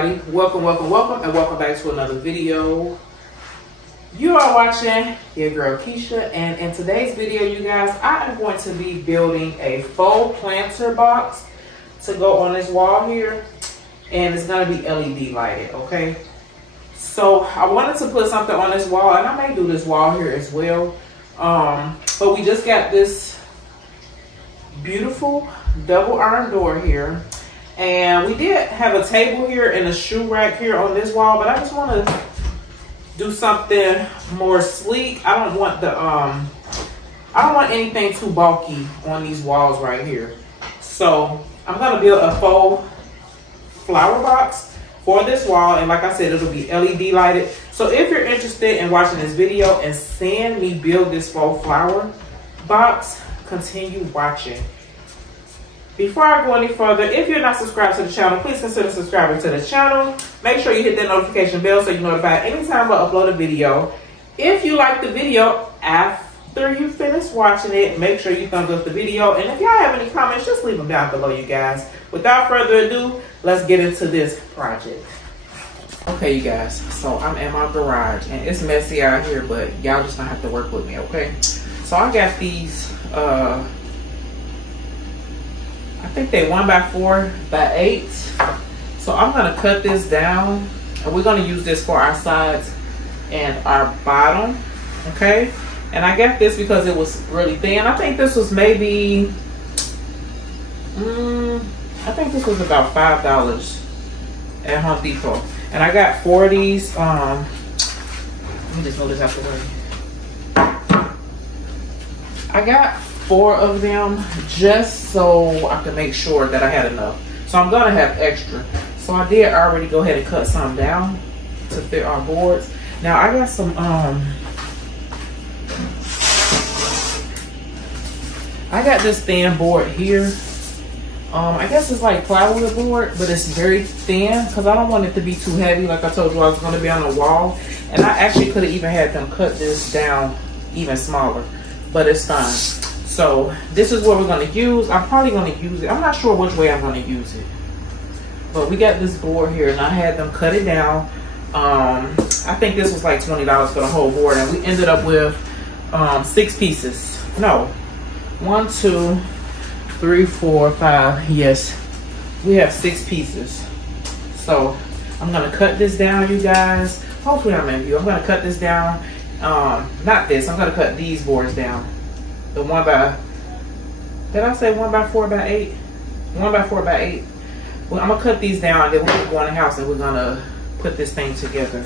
everybody? Welcome and welcome back to another video. You are watching your girl Keisha, and in today's video, you guys, I am going to be building a faux planter box to go on this wall here, and it's going to be LED lighted, okay? So I wanted to put something on this wall, and I may do this wall here as well, but we just got this beautiful double iron door here. And we did have a table here and a shoe rack here on this wall, but I just want to do something more sleek. I don't want anything too bulky on these walls right here. So I'm gonna build a faux flower box for this wall, and like I said, it'll be LED lighted. So if you're interested in watching this video and seeing me build this faux flower box, continue watching. Before I go any further, if you're not subscribed to the channel, please consider subscribing to the channel. Make sure you hit that notification bell so you're notified anytime I upload a video. If you like the video after you finish watching it, make sure you thumbs up the video. And if y'all have any comments, just leave them down below, you guys. Without further ado, let's get into this project. Okay, you guys, so I'm in my garage and it's messy out here, but y'all just gonna have to work with me, okay? So I got these, I think they 1x4x8. So I'm gonna cut this down, and we're gonna use this for our sides and our bottom, okay? And I got this because it was really thin. I think this was maybe, I think this was about $5 at Home Depot. And I got 4 of these. Let me just move this out the way. I got 4 of them just so I can make sure that I had enough. So I'm gonna have extra. So I did already go ahead and cut some down to fit our boards. Now I got some I got this thin board here. I guess it's like plywood board, but it's very thin because I don't want it to be too heavy. Like I told you, I was gonna be on the wall, and I actually could have even had them cut this down even smaller, but it's fine. So this is what we're gonna use. I'm probably gonna use it. I'm not sure which way I'm gonna use it. But we got this board here, and I had them cut it down. I think this was like $20 for the whole board, and we ended up with 6 pieces. No, 1, 2, 3, 4, 5. Yes, we have 6 pieces. So I'm gonna cut this down, you guys. Hopefully I'm in view. I'm gonna cut this down. Not this. I'm gonna cut these boards down. The 1x, did I say 1x4x8? 1x4x8. Well, I'm gonna cut these down, and then we're gonna go in the house and we're gonna put this thing together.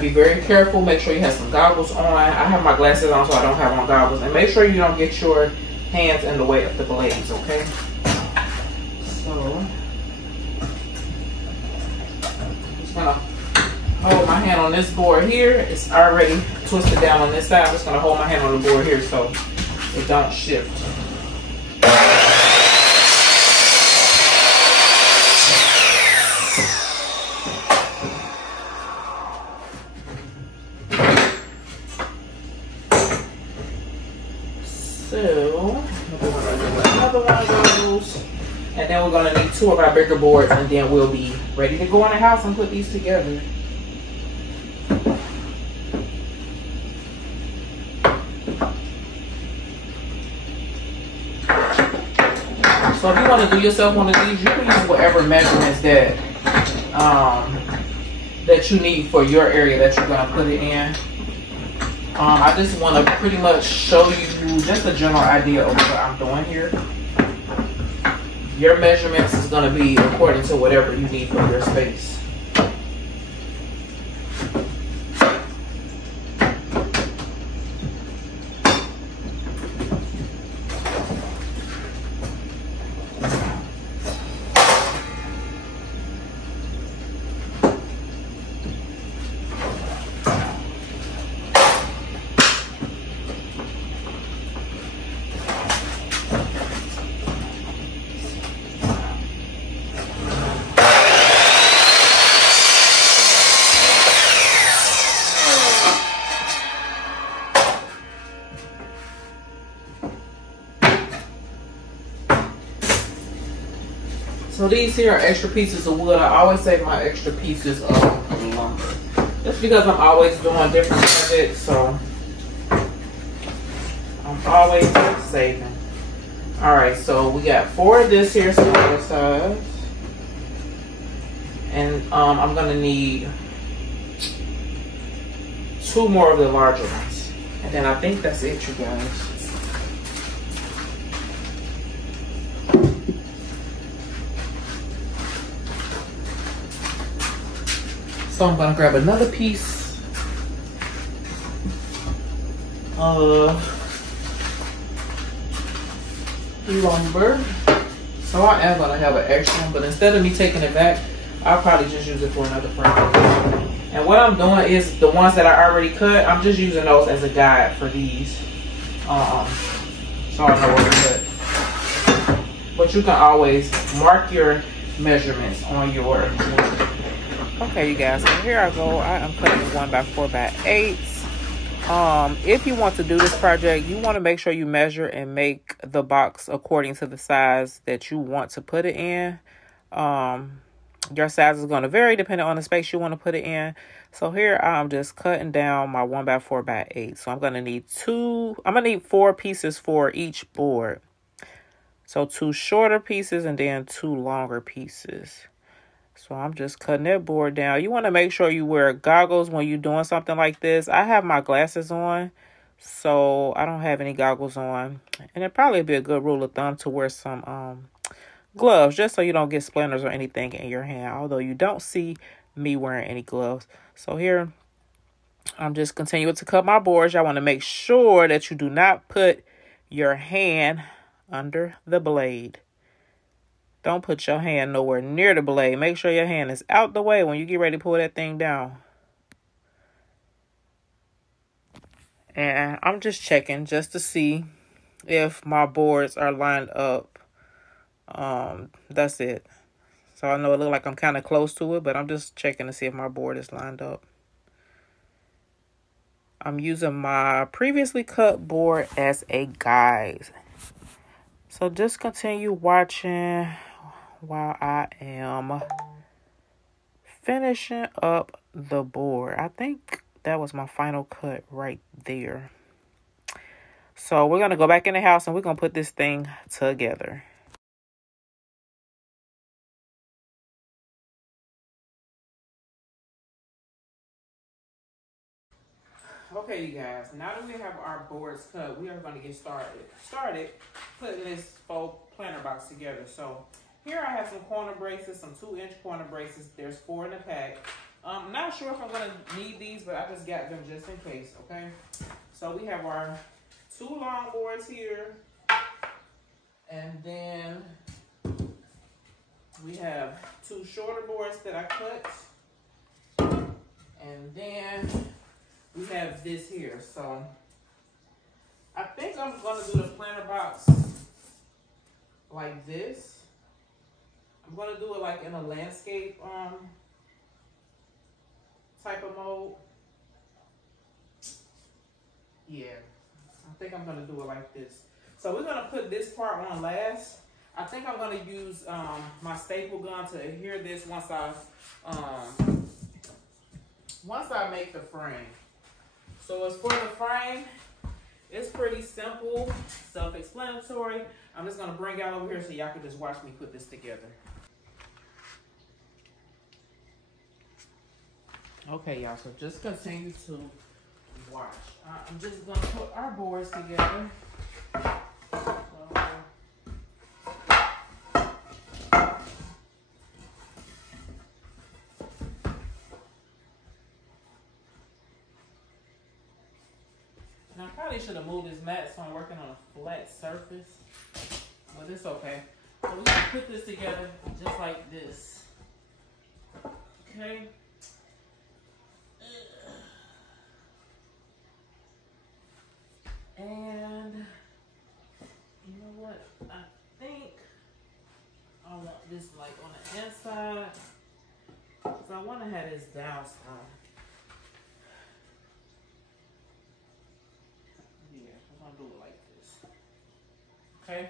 Be very careful. Make sure you have some goggles on. I have my glasses on, so I don't have on goggles. And make sure you don't get your hands in the way of the blades, okay? So I'm just gonna hold my hand on this board here. It's already twisted down on this side. I'm just gonna hold my hand on the board here so it don't shift. So we're gonna do another one of those, and then we're gonna need 2 of our bigger boards, and then we'll be ready to go in the house and put these together. So if you want to do yourself one of these, you can use whatever measurements that that you need for your area that you're gonna put it in. I just want to pretty much show you just a general idea of what I'm doing here. your measurements is gonna be according to whatever you need for your space. So these here are extra pieces of wood. I always save my extra pieces of lumber. Just because I'm always doing different projects, so I'm always saving. Alright, so we got 4 of this here smaller size. And I'm gonna need 2 more of the larger ones. And then I think that's it, you guys. So I'm gonna grab another piece of lumber. So I am gonna have an extra one, but instead of me taking it back, I'll probably just use it for another frame. And what I'm doing is the ones that I already cut, I'm just using those as a guide for these. So I know where to cut. But you can always mark your measurements on your. Okay, you guys, so here I go. I am cutting 1x4x8. If you want to do this project, you want to make sure you measure and make the box according to the size that you want to put it in. Your size is going to vary depending on the space you want to put it in. So here I'm just cutting down my 1x4x8. So I'm going to need 4 pieces for each board. So 2 shorter pieces and then 2 longer pieces. So I'm just cutting that board down. You want to make sure you wear goggles when you're doing something like this. I have my glasses on, so I don't have any goggles on. And it'd probably be a good rule of thumb to wear some gloves, just so you don't get splinters or anything in your hand. Although you don't see me wearing any gloves. So here, I'm just continuing to cut my boards. Y'all want to make sure that you do not put your hand under the blade. Don't put your hand nowhere near the blade. Make sure your hand is out the way when you get ready to pull that thing down. And I'm just checking just to see if my boards are lined up. That's it. So I know it looks like I'm kind of close to it, but I'm just checking to see if my board is lined up. I'm using my previously cut board as a guide. So just continue watching while I am finishing up the board. I think that was my final cut right there. So we're going to go back in the house and we're going to put this thing together. Okay, you guys, now that we have our boards cut, we are going to get started putting this faux planter box together. So here I have some corner braces, some 2-inch corner braces. There's 4 in the pack. I'm not sure if I'm going to need these, but I just got them just in case, okay? So we have our 2 long boards here. And then we have 2 shorter boards that I cut. And then we have this here. So I think I'm going to do the planter box like this. I'm going to do it like in a landscape type of mode. Yeah, I think I'm going to do it like this. So we're going to put this part on last. I think I'm going to use my staple gun to adhere this once I make the frame. So as for the frame, it's pretty simple, self-explanatory. I'm just going to bring y'all over here so y'all can just watch me put this together. Okay, y'all, so just continue to watch. I'm just going to put our boards together. So, And I probably should have moved this mat so I'm working on a flat surface. But it's okay. So we're gonna put this together just like this. Okay. And you know what? I think I want this like on the inside. Because I want to have this downside. Yeah, I'm gonna do it like this. Okay.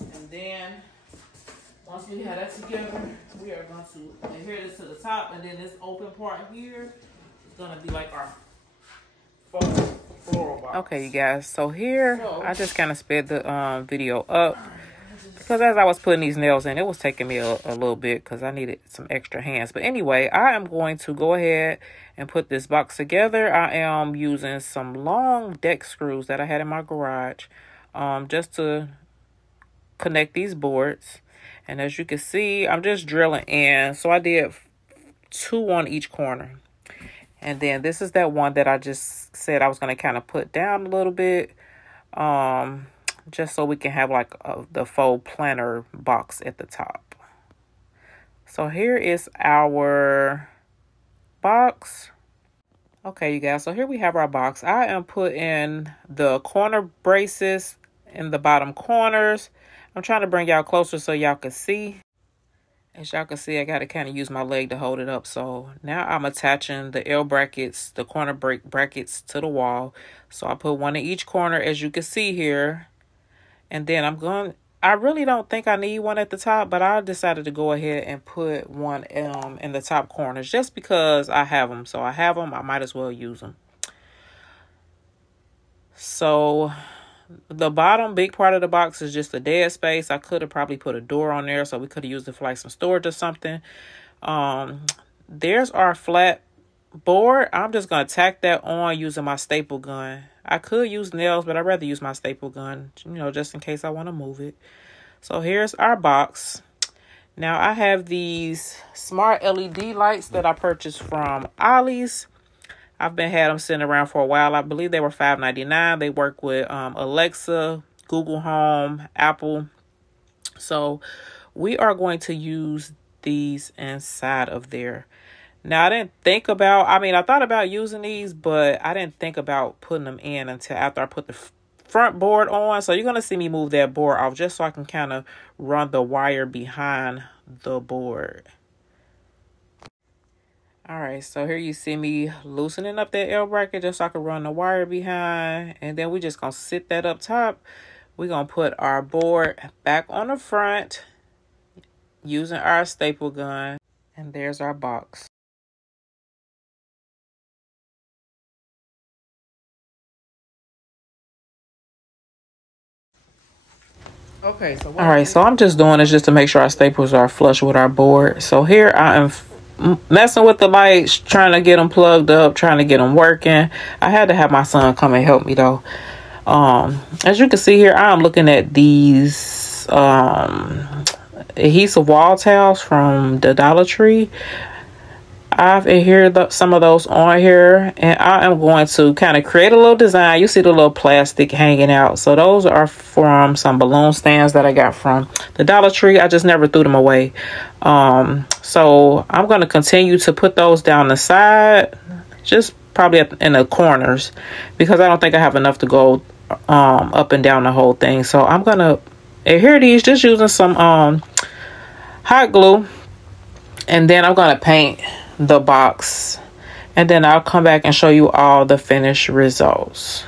And then once we have that together, we are going to adhere this to the top, and then this open part here is gonna be like our faux floral box. Okay, you guys. So here, I just kind of sped the video up because as I was putting these nails in, it was taking me a little bit because I needed some extra hands. But anyway, I am going to go ahead and put this box together. I am using some long deck screws that I had in my garage, just to connect these boards. And as you can see, I'm just drilling in. So I did 2 on each corner. And then this is that one that I just said I was going to kind of put down a little bit. Just so we can have like the faux planter box at the top. So here is our box. Okay, you guys. So here we have our box. I am putting the corner braces in the bottom corners. I'm trying to bring y'all closer so y'all can see. As y'all can see, I got to kind of use my leg to hold it up. So now I'm attaching the L brackets, the corner brackets to the wall. So I put one in each corner, as you can see here. And then I really don't think I need one at the top, but I decided to go ahead and put one in the top corners just because I have them. So I have them, I might as well use them. So the bottom big part of the box is just a dead space. I could have probably put a door on there, so we could have used it for like some storage or something. There's our flat board. I'm just going to tack that on using my staple gun. I could use nails, but I'd rather use my staple gun, you know, just in case I want to move it. So here's our box. Now I have these smart LED lights that I purchased from Ollie's. I've had them sitting around for a while. I believe they were $5.99. They work with Alexa, Google Home, Apple. So we are going to use these inside of there. Now, I didn't think about, I thought about using these, but I didn't think about putting them in until after I put the front board on. So you're going to see me move that board off just so I can kind of run the wire behind the board. All right, so here you see me loosening up that L bracket just so I can run the wire behind. And then we're just going to sit that up top. We're going to put our board back on the front using our staple gun. And there's our box. Okay, so all right, so I'm just doing this just to make sure our staples are flush with our board. So here I am messing with the lights, trying to get them plugged up, trying to get them working. I had to have my son come and help me though. As you can see here, I'm looking at these adhesive wall towels from the Dollar Tree. I've adhered some of those on here, and I am going to kind of create a little design. You see the little plastic hanging out. So those are from some balloon stands that I got from the Dollar Tree. I just never threw them away. So I'm going to continue to put those down the side, just probably in the corners, because I don't think I have enough to go up and down the whole thing. So I'm going to adhere these just using some hot glue, and then I'm going to paint the box, and then I'll come back and show you all the finished results.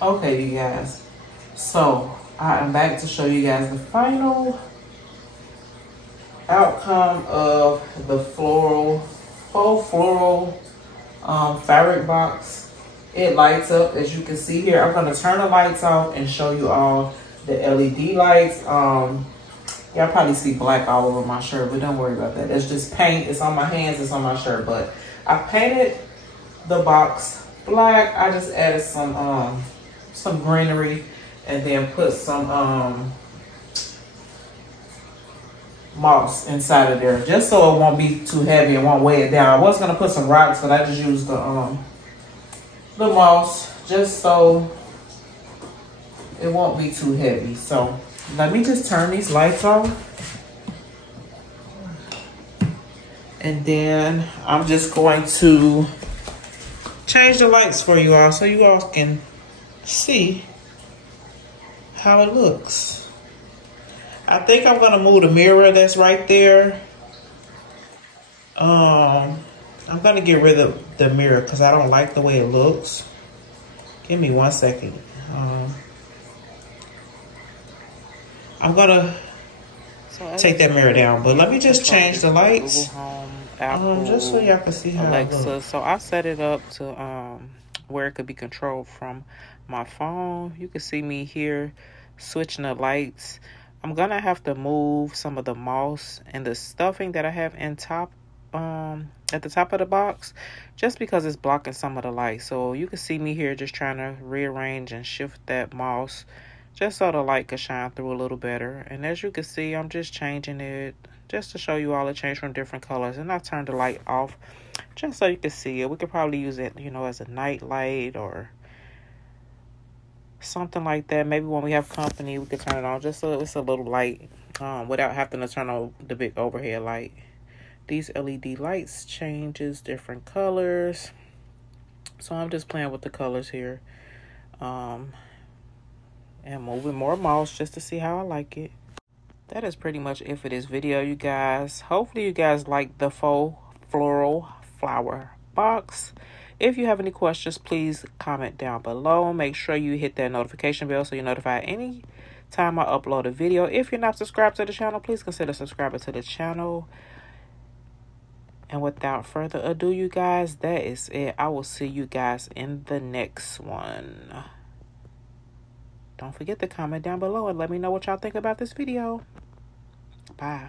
Okay, you guys, so I am back to show you guys the final outcome of the faux floral fabric box. It lights up, as you can see here. I'm going to turn the lights off and show you all the LED lights. Y'all probably see black all over my shirt, but don't worry about that. It's just paint. It's on my hands. It's on my shirt. But I painted the box black. I just added some greenery and then put some moss inside of there, just so it won't be too heavy and won't weigh it down. I was gonna put some rocks, but I just used the moss just so it won't be too heavy. So let me just turn these lights off, and then I'm just going to change the lights for you all so you all can see how it looks. I think I'm gonna move the mirror that's right there. I'm gonna get rid of the mirror because I don't like the way it looks. Give me 1 second. I'm gonna take that mirror down, but let me just change the lights. Just so y'all can see how Alexa. It looks. So I set it up to where it could be controlled from my phone. You can see me here switching the lights. I'm gonna have to move some of the moss and the stuffing that I have in top at the top of the box, just because it's blocking some of the light. So you can see me here just trying to rearrange and shift that moss just so the light could shine through a little better. And as you can see, I'm just changing it just to show you all the change from different colors. And I turned the light off just so you can see it. We could probably use it, you know, as a night light or something like that. Maybe when we have company, we could turn it on just so it's a little light without having to turn on the big overhead light. These LED lights changes different colors. So I'm just playing with the colors here. And moving more moss just to see how I like it. That is pretty much it for this video, you guys. Hopefully you guys like the faux floral flower box. If you have any questions, please comment down below. Make sure you hit that notification bell so you're notified any time I upload a video. If you're not subscribed to the channel, please consider subscribing to the channel. And without further ado, you guys, that is it. I will see you guys in the next one. Don't forget to comment down below and let me know what y'all think about this video. Bye.